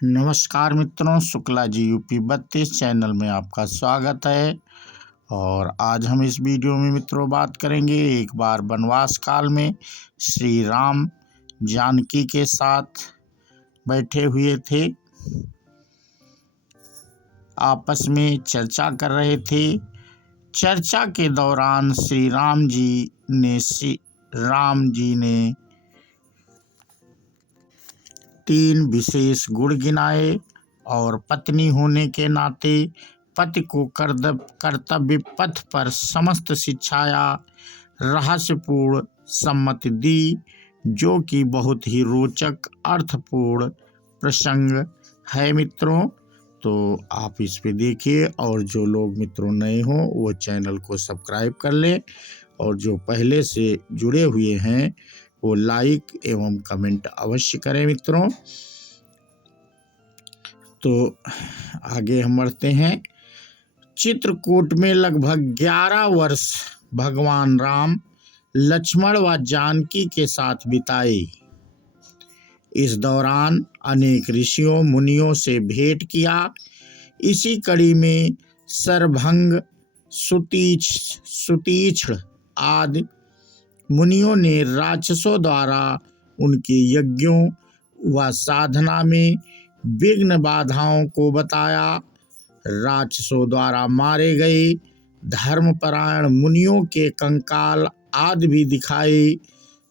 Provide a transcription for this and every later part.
नमस्कार मित्रों, Shukla ji UP 32 channel में आपका स्वागत है। और आज हम इस वीडियो में मित्रों बात करेंगे, एक बार वनवास काल में श्री राम जानकी के साथ बैठे हुए थे, आपस में चर्चा कर रहे थे। चर्चा के दौरान श्री राम जी ने 3 विशेष गुण गिनाए और पत्नी होने के नाते पति को कर्तव्य पथ पर समस्त शिक्षाया रहस्यपूर्ण सम्मति दी, जो कि बहुत ही रोचक अर्थपूर्ण प्रसंग है मित्रों। तो आप इस पे देखिए, और जो लोग मित्रों नए हों वो चैनल को सब्सक्राइब कर लें, और जो पहले से जुड़े हुए हैं वो लाइक एवं कमेंट अवश्य करें मित्रों। तो आगे हम बढ़ते हैं। चित्रकूट में लगभग 11 वर्ष भगवान राम लक्ष्मण व जानकी के साथ बिताए। इस दौरान अनेक ऋषियों मुनियों से भेंट किया। इसी कड़ी में सरभंग, सुतीक्ष्ण आदि मुनियों ने राक्षसों द्वारा उनके यज्ञों व साधना में विघ्न बाधाओं को बताया। राक्षसों द्वारा मारे गए धर्मपरायण मुनियों के कंकाल आदि भी दिखाए।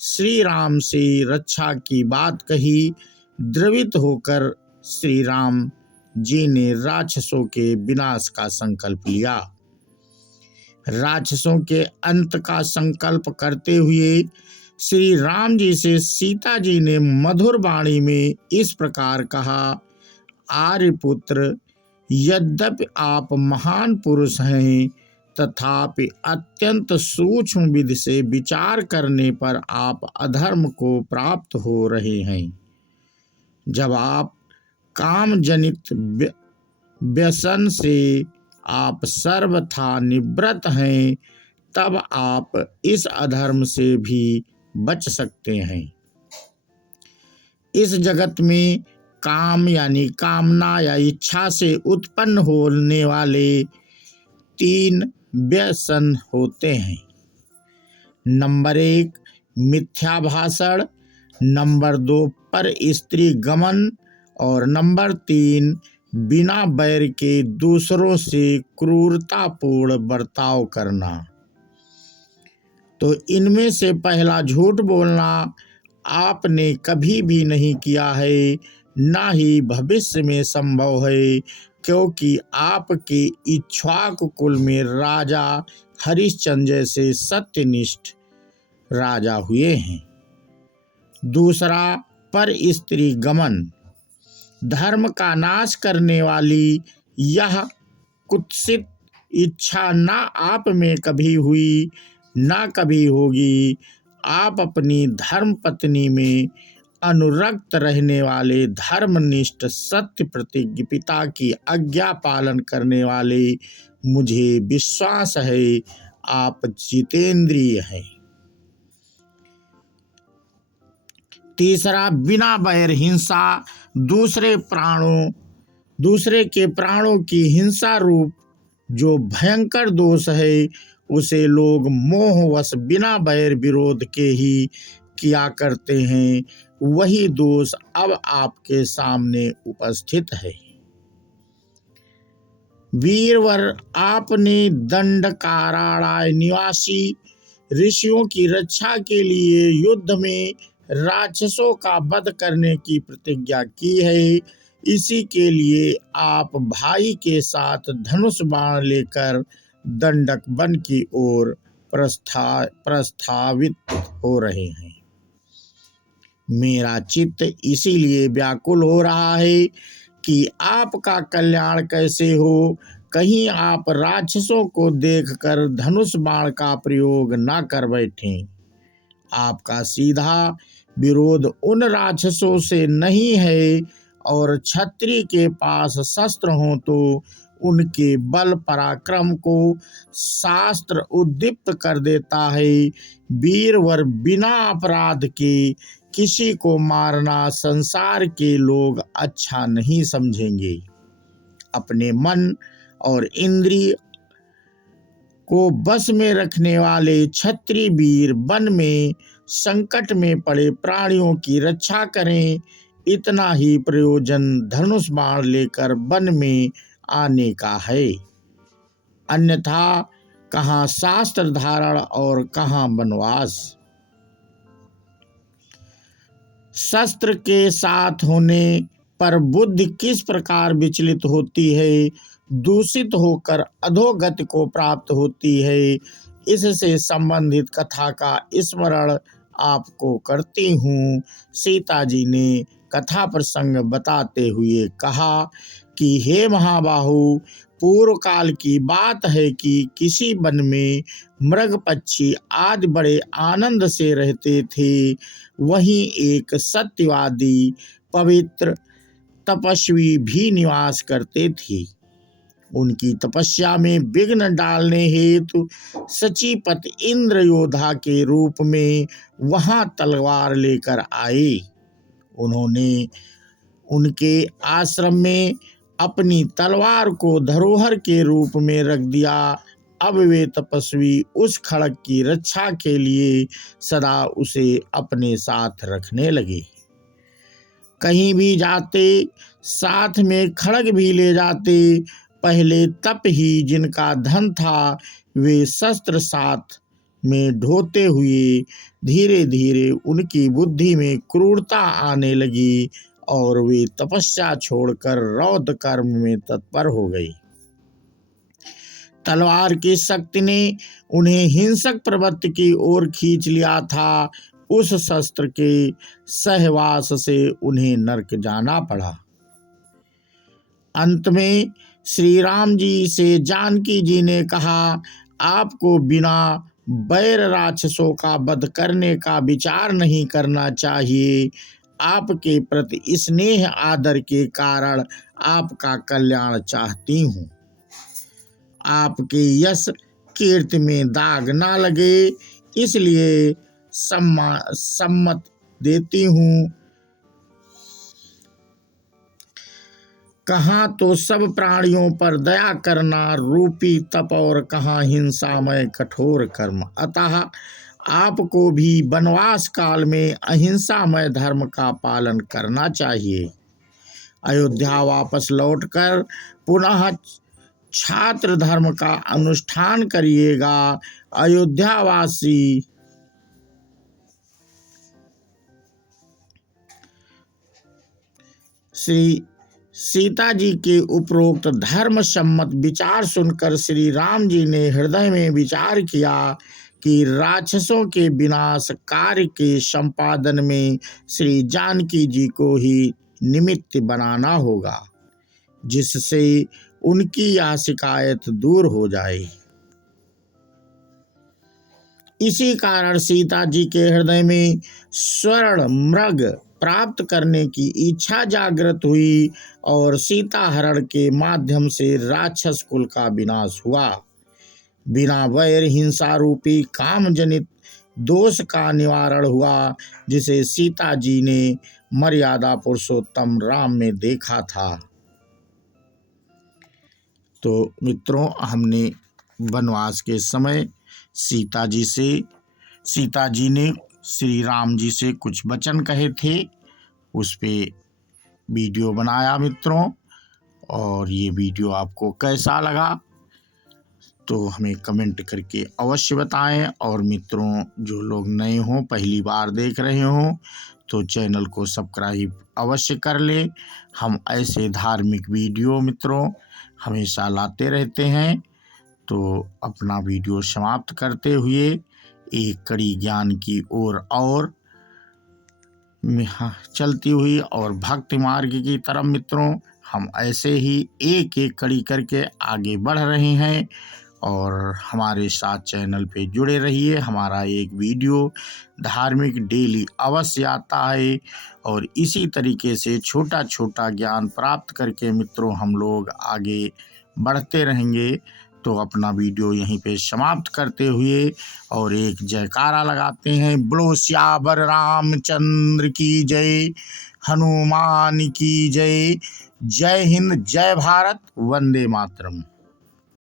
श्री राम से रक्षा की बात कही। द्रवित होकर श्री राम जी ने राक्षसों के विनाश का संकल्प लिया। राक्षसों के अंत का संकल्प करते हुए श्री राम जी से सीता जी ने मधुर वाणी में इस प्रकार कहा, आर्यपुत्र, यद्यपि आप महान पुरुष हैं, तथापि अत्यंत सूक्ष्म विधि से विचार करने पर आप अधर्म को प्राप्त हो रहे हैं। जब आप काम जनित व्यसन से आप सर्वथा निवृत्त हैं, तब आप इस अधर्म से भी बच सकते हैं। इस जगत में काम यानी कामना या इच्छा से उत्पन्न होने वाले 3 व्यसन होते हैं। नंबर 1 मिथ्या भाषण, नंबर 2 पर स्त्री गमन, और नंबर 3 बिना बैर के दूसरों से क्रूरतापूर्ण बर्ताव करना। तो इनमें से पहला झूठ बोलना आपने कभी भी नहीं किया है, ना ही भविष्य में संभव है, क्योंकि आपके इक्ष्वाकु कुल में राजा हरिश्चंद्र जैसे सत्यनिष्ठ राजा हुए हैं। दूसरा पर स्त्री गमन, धर्म का नाश करने वाली यह कुत्सित इच्छा ना आप में कभी हुई ना कभी होगी। आप अपनी धर्म पत्नी में अनुरक्त रहने वाले धर्मनिष्ठ सत्य प्रतिज्ञ पिता की आज्ञा पालन करने वाले, मुझे विश्वास है आप जितेंद्रिय हैं। तीसरा बिना बैर हिंसा, दूसरे के प्राणों की हिंसा रूप जो भयंकर दोष है, उसे लोग मोहवश बिना बैर विरोध के ही किया करते हैं। वही दोष अब आपके सामने उपस्थित है। वीरवर, आपने दंडकारण्य निवासी ऋषियों की रक्षा के लिए युद्ध में राक्षसों का वध करने की प्रतिज्ञा की है। इसी के लिए आप भाई के साथ धनुष बाण लेकर दंडक वन की ओर प्रस्थावित हो रहे हैं। मेरा चित्त इसीलिए व्याकुल हो रहा है कि आपका कल्याण कैसे हो। कहीं आप राक्षसों को देखकर धनुष बाण का प्रयोग न कर बैठें। आपका सीधा विरोध उन राक्षसों से नहीं है, और क्षत्रिय के पास शस्त्र हो तो उनके बल पराक्रम को शास्त्र उद्दीप्त कर देता है। वीरवर बिना अपराध के किसी को मारना संसार के लोग अच्छा नहीं समझेंगे। अपने मन और इंद्रिय को बस में रखने वाले क्षत्रिय वीर वन में संकट में पड़े प्राणियों की रक्षा करें। इतना ही प्रयोजन धनुष बाण लेकर वन में आने का है, अन्यथा कहाँ शास्त्र धारण और कहाँ वनवास। शस्त्र के साथ होने पर बुद्धि किस प्रकार विचलित होती है, दूषित होकर अधोगति को प्राप्त होती है, इससे संबंधित कथा का स्मरण आपको करती हूँ। सीता जी ने कथा प्रसंग बताते हुए कहा कि हे महाबाहु, पूर्व काल की बात है कि किसी वन में मृग पक्षी आदि बड़े आनंद से रहते थे। वहीं एक सत्यवादी पवित्र तपस्वी भी निवास करते थे। उनकी तपस्या में विघ्न डालने हेतु सचीपत इंद्र योद्धा के रूप में वहां तलवार लेकर आए। उन्होंने उनके आश्रम में अपनी तलवार को धरोहर के रूप में रख दिया। अब वे तपस्वी उस खड़ग की रक्षा के लिए सदा उसे अपने साथ रखने लगे। कहीं भी जाते साथ में खड़ग भी ले जाते। पहले तप ही जिनका धन था, वे शस्त्र साथ में ढोते हुए धीरे धीरे उनकी बुद्धि में क्रूरता आने लगी और वे तपस्या छोड़कर रौद्र कर्म में तत्पर हो गए। तलवार की शक्ति ने उन्हें हिंसक प्रवृत्ति की ओर खींच लिया था। उस शस्त्र के सहवास से उन्हें नरक जाना पड़ा। अंत में श्री राम जी से जानकी जी ने कहा, आपको बिना बैर राक्षसों का वध करने का विचार नहीं करना चाहिए। आपके प्रति स्नेह आदर के कारण आपका कल्याण चाहती हूँ। आपके यश कीर्ति में दाग ना लगे, इसलिए सम्मत देती हूँ। कहाँ तो सब प्राणियों पर दया करना रूपी तप और कहाँ हिंसामय कठोर कर्म। अतः आपको भी वनवास काल में अहिंसामय धर्म का पालन करना चाहिए। अयोध्या वापस लौटकर पुनः छात्र धर्म का अनुष्ठान करिएगा। अयोध्यावासी श्री सीता जी के उपरोक्त धर्म सम्मत विचार सुनकर श्री राम जी ने हृदय में विचार किया कि राक्षसों के विनाश कार्य के संपादन में श्री जानकी जी को ही निमित्त बनाना होगा, जिससे उनकी यह शिकायत दूर हो जाए। इसी कारण सीता जी के हृदय में स्वर्ण मृग प्राप्त करने की इच्छा जागृत हुई और सीता हरण के माध्यम से राक्षस कुल का विनाश हुआ। बिना वैर हिंसा रूपी काम जनित दोष का निवारण हुआ, जिसे सीता जी ने मर्यादा पुरुषोत्तम राम में देखा था। तो मित्रों, हमने वनवास के समय सीता जी ने श्री राम जी से कुछ वचन कहे थे, उस पे वीडियो बनाया मित्रों। और ये वीडियो आपको कैसा लगा तो हमें कमेंट करके अवश्य बताएं। और मित्रों, जो लोग नए हों, पहली बार देख रहे हों, तो चैनल को सब्सक्राइब अवश्य कर लें। हम ऐसे धार्मिक वीडियो मित्रों हमेशा लाते रहते हैं। तो अपना वीडियो समाप्त करते हुए एक कड़ी ज्ञान की ओर और चलती हुई और भक्ति मार्ग की तरफ मित्रों हम ऐसे ही एक एक कड़ी करके आगे बढ़ रहे हैं। और हमारे साथ चैनल पे जुड़े रहिए। हमारा एक वीडियो धार्मिक डेली अवश्य आता है और इसी तरीके से छोटा छोटा ज्ञान प्राप्त करके मित्रों हम लोग आगे बढ़ते रहेंगे। तो अपना वीडियो यहीं पे समाप्त करते हुए और एक जयकारा लगाते हैं, बोलो सियावर रामचंद्र की जय, हनुमान की जय। जय हिंद, जय भारत, वंदे मातरम।